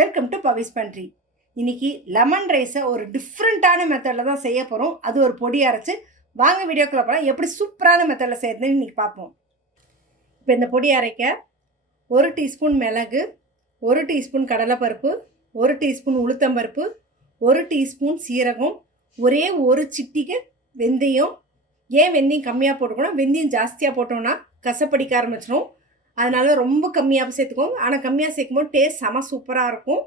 Welcome to பவிஸ் பண்ட்ரி. இன்னைக்கு lemon ரைஸை ஒரு டிஃப்ரெண்ட்டான மெத்தடில் தான் செய்ய போகிறோம். அது ஒரு பொடி அரைச்சி வாங்க வீடியோக்குள்ள போகலாம். எப்படி சூப்பரான மெத்தடில் செய்யறதுன்னு இன்னைக்கு பார்ப்போம். இப்போ இந்த பொடி அரைக்க 1 டீஸ்பூன் மிளகு, 1 டீஸ்பூன் கடலைப்பருப்பு, 1 டீஸ்பூன் உளுத்தம்பருப்பு, 1 டீஸ்பூன் சீரகம், ஒரே ஒரு சிட்டிகை வெந்தயம். ஏன் வெந்தயம் கம்மியாக போட்டுக்கணும், வெந்தயம் ஜாஸ்தியாக போட்டோம்னா கசப்படிக்க ஆரம்பிச்சிடும். அதனால் ரொம்ப கம்மியாக சேர்த்துக்கோங்க. ஆனால் கம்மியாக சேர்க்கும்போது டேஸ்ட் செம சூப்பராக இருக்கும்.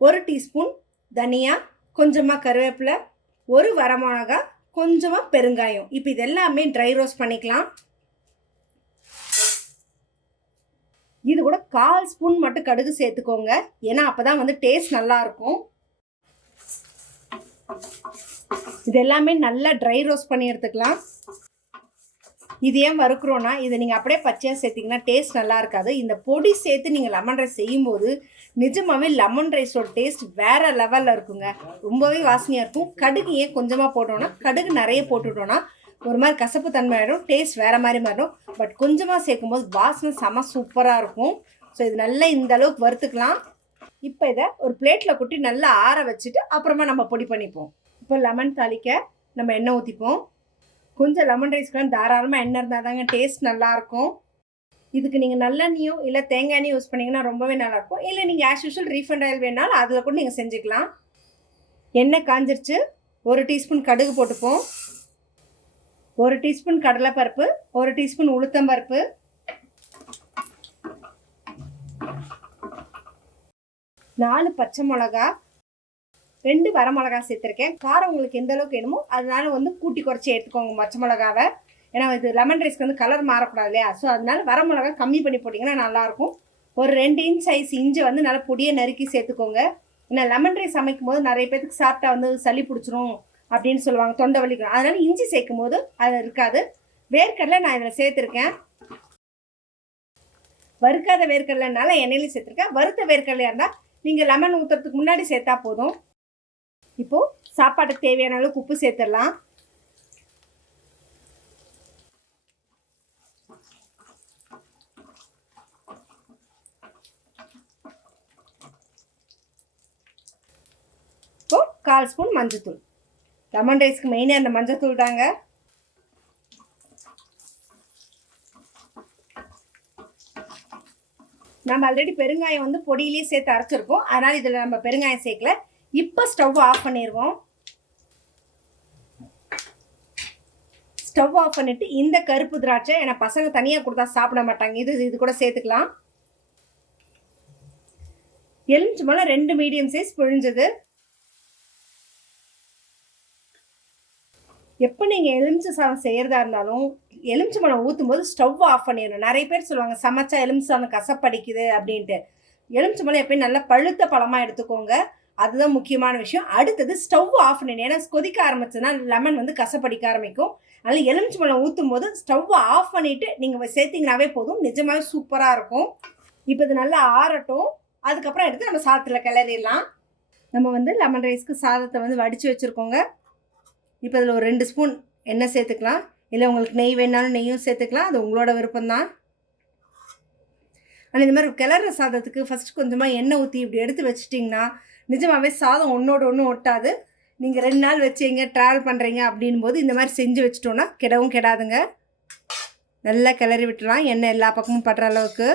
1 டீஸ்பூன் தனியா, கொஞ்சமாக கருவேப்பிலை, 1 வரமிளகா, கொஞ்சமாக பெருங்காயம். இப்போ இது எல்லாமே ட்ரை ரோஸ்ட் பண்ணிக்கலாம். இது கூட 1/4 ஸ்பூன் மட்டும் கடுகு சேர்த்துக்கோங்க. ஏன்னா அப்போ தான் டேஸ்ட் நல்லாயிருக்கும். இது எல்லாமே நல்லா ட்ரை ரோஸ்ட் பண்ணி எடுத்துக்கலாம். இது ஏன் வறுக்கிறோன்னா, இதை நீங்கள் அப்படியே பச்சையாக சேர்த்திங்கன்னா டேஸ்ட் நல்லா இருக்காது. இந்த பொடி சேர்த்து நீங்கள் லெமன் ரைஸ் செய்யும்போது நிஜமாகவே லெமன் ரைஸோட டேஸ்ட் வேறு லெவலில் இருக்குங்க. ரொம்பவே வாசனையாக இருக்கும். கடுகு ஏன் கொஞ்சமாக போட்டோன்னா, கடுகு நிறைய போட்டுட்டோன்னா ஒரு மாதிரி கசப்பு தன்மை ஆகிடும், டேஸ்ட் வேறு மாதிரி மாறிடும். பட் கொஞ்சமாக சேர்க்கும்போது வாசனை செம சூப்பராக இருக்கும். ஸோ இது நல்லா இந்த அளவுக்கு வறுத்துக்கலாம். இப்போ இதை ஒரு பிளேட்டில் கொட்டி நல்லா ஆற வச்சுட்டு அப்புறமா நம்ம பொடி பண்ணிப்போம். இப்போ லெமன் தாளிக்க நம்ம எண்ணெய் ஊற்றிப்போம். கொஞ்சம் லெமன் ரைஸ்க்குலாம் தாராளமாக எண்ணெய் இருந்தால் தாங்க டேஸ்ட் நல்லாயிருக்கும். இதுக்கு நீங்கள் நல்லெண்ணெயோ இல்லை தேங்காய் எண்ணெய் யூஸ் பண்ணிங்கன்னா ரொம்பவே நல்லாயிருக்கும். இல்லை நீங்கள் ஆஸ் யூஷுவல் ரீஃபண்ட் ஆயில் வேணாலும் அதில் கூட நீங்கள் செஞ்சுக்கலாம். எண்ணெய் காஞ்சிருச்சு. 1 டீஸ்பூன் கடுகு போட்டுப்போம், 1 டீஸ்பூன் கடலைப்பருப்பு, 1 டீஸ்பூன் உளுத்தம்பருப்பு, 4 பச்சை மிளகா, 2 வரமிளகா சேர்த்துருக்கேன். காரம் உங்களுக்கு எந்த அளவுக்கு வேணுமோ அதனால கூட்டி குறைச்சி எடுத்துக்கோங்க பச்சை மிளகாவை. ஏன்னா இது லெமன் ரைஸ்க்கு கலர் மாறக்கூடாது இல்லையா? ஸோ அதனால வரமிளகா கம்மி பண்ணி போட்டிங்கன்னா நல்லாயிருக்கும். ஒரு 2 இன்ச் சைஸ் இஞ்சி நல்லா பொடியை நறுக்கி சேர்த்துக்கோங்க. ஏன்னா லெமன் ரைஸ் சமைக்கும் போது நிறைய பேருக்கு சாப்பிட்டா சளி பிடிச்சிரும் அப்படின்னு சொல்லுவாங்க, தொண்டை வலிக்கணும். அதனால இஞ்சி சேர்க்கும் போது அது இருக்காது. வேர்க்கடலை நான் இதில் சேர்த்துருக்கேன். வறுக்காத வேர்க்கடலைனால எண்ணெயிலையும் சேர்த்துருக்கேன். வறுத்த வேர்க்கடலையாக இருந்தால் நீங்கள் லெமன் ஊற்றுறதுக்கு முன்னாடி சேர்த்தா போதும். இப்போது சாப்பாட்டுக்கு தேவையான அளவுக்கு உப்பு சேர்த்துடலாம். இப்போ 1/4 ஸ்பூன் மஞ்சத்தூள். லெமன் ரைஸ்க்கு மெயினே அந்த மஞ்சத்தூள் தாங்க. நம்ம ஆல்ரெடி பெருங்காயம் பொடியிலே சேர்த்து அரைச்சிருக்கோம். அதனால் இதில் நம்ம பெருங்காயம் சேர்க்கல. இப்போ ஸ்டவ் ஆஃப் பண்ணிடுவோம். ஸ்டவ் ஆஃப் பண்ணிவிட்டு இந்த கருப்பு திராட்சை, ஏன்னா பசங்க தனியாக கொடுத்தா சாப்பிட மாட்டாங்க, இது கூட சேர்த்துக்கலாம். எலுமிச்சம்பழம் 2 மீடியம் சைஸ் புழிஞ்சது. எப்போ நீங்கள் எலுமிச்சை சாதம் செய்கிறதா இருந்தாலும் எலுமிச்சம்பழம் ஊற்றும் போது ஸ்டவ் ஆஃப் பண்ணிடணும். நிறைய பேர் சொல்லுவாங்க சமைச்சா எலுமிச்சை சாதம் கசப்படிக்குது அப்படின்ட்டு. எலுமிச்சம்பழம் எப்பயும் நல்லா பழுத்த பழமாக எடுத்துக்கோங்க. அதுதான் முக்கியமான விஷயம். அடுத்தது ஸ்டவ் ஆஃப் பண்ணிடணும். ஏன்னா கொதிக்க ஆரம்பிச்சதுன்னா லெமன் கசப்படிக்க ஆரம்பிக்கும். அதனால் எலுமிச்சம்பழம் ஊற்றும் போது ஸ்டவ் ஆஃப் பண்ணிவிட்டு நீங்கள் சேர்த்திங்கனாவே போதும். நிஜமாகவே சூப்பராக இருக்கும். இப்போ இது நல்லா ஆறட்டும். அதுக்கப்புறம் எடுத்து நம்ம சாதத்தில் கிளறிடலாம். நம்ம லெமன் ரைஸ்க்கு சாதத்தை வடித்து வச்சுருக்கோங்க. இப்போ இதில் ஒரு 2 ஸ்பூன் எண்ணெய் சேர்த்துக்கலாம். இல்லை உங்களுக்கு நெய் வேணாலும் நெய்யும் சேர்த்துக்கலாம், அது உங்களோட விருப்பம்தான். ஆனால் இந்த மாதிரி கிளற சாதத்துக்கு ஃபஸ்ட்டு கொஞ்சமாக எண்ணெய் ஊற்றி இப்படி எடுத்து வச்சிட்டிங்கன்னா நிஜமாகவே சாதம் ஒன்றோட ஒன்று ஒட்டாது. நீங்கள் 2 நாள் வச்சு எங்கே ட்ராவல் பண்ணுறீங்க அப்படின் போது இந்த மாதிரி செஞ்சு வச்சிட்டோன்னா கெடவும் கெடாதுங்க. நல்லா கிளறி விட்டுலாம், எண்ணெய் எல்லா பக்கமும் படுற அளவுக்கு.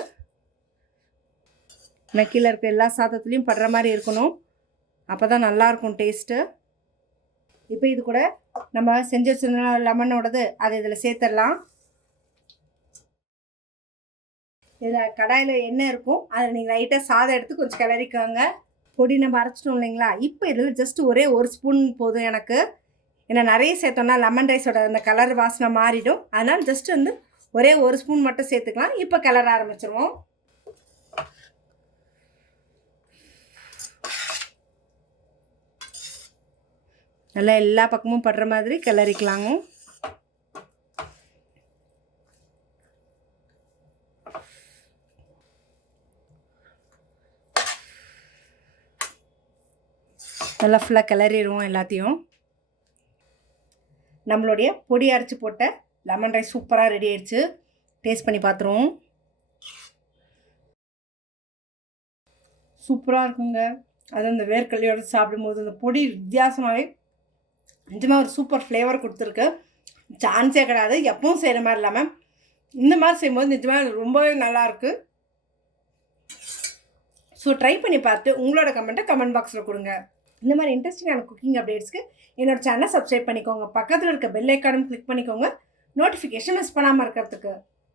கீழே இருக்க எல்லா சாதத்துலேயும் படுற மாதிரி இருக்கணும். அப்போ தான் நல்லாயிருக்கும் டேஸ்ட்டு. இப்போ இது கூட நம்ம செஞ்சு வச்சுருந்த லெமனோடது அதை இதில் சேர்த்துடலாம். இதில் கடாயில் எண்ணெய் இருக்கும், அதில் நீங்கள் லைட்டாக சாதம் எடுத்து கொஞ்சம் கிளறிக்கோங்க. பொடி நம்ம அரைச்சிட்டோம் இல்லைங்களா? இப்போ இதில் ஜஸ்ட் ஒரே 1 ஸ்பூன் போதும் எனக்கு. ஏன்னா நிறைய சேர்த்தோன்னா லெமன் ரைஸோட அந்த கலர் வாசனை மாறிடும். அதனால் ஜஸ்ட் ஒரே 1 ஸ்பூன் மட்டும் சேர்த்துக்கலாம். இப்போ கிளற ஆரம்பிச்சிருவோம். நல்லா எல்லா பக்கமும் படுற மாதிரி கிளறிக்கலாங்க. நல்லா ஃபுல்லாக கிளறிடுவோம் எல்லாத்தையும். நம்மளுடைய பொடி அரைச்சி போட்ட லெமன் ரைஸ் சூப்பராக ரெடி ஆயிடுச்சு. டேஸ்ட் பண்ணி பார்த்துருவோம். சூப்பராக இருக்குங்க. அது அந்த வேர்க்கடலையோடு சாப்பிடும்போது அந்த பொடி வித்தியாசமாகவே நிஜமாக ஒரு சூப்பர் ஃப்ளேவர் கொடுத்துருக்கு. சான்ஸே கிடையாது. எப்பவும் செய்கிற மாதிரி இல்லாமல் இந்த மாதிரி செய்யும்போது நிஜமாக ரொம்பவே நல்லாயிருக்கு. ஸோ ட்ரை பண்ணி பார்த்து உங்களோட கமெண்ட்டை கமெண்ட் பாக்ஸில் கொடுங்க. இந்த மாதிரி இன்ட்ரெஸ்டிங்கான குக்கிங் அப்டேட்ஸ்க்கு என்னோட சேனலை சப்ஸ்கிரைப் பண்ணிக்கோங்க. பக்கத்தில் இருக்க பெல் ஐக்கானும் கிளிக் பண்ணிக்கோங்க, நோட்டிஃபிகேஷன் மிஸ் பண்ணாமல் இருக்கிறதுக்கு.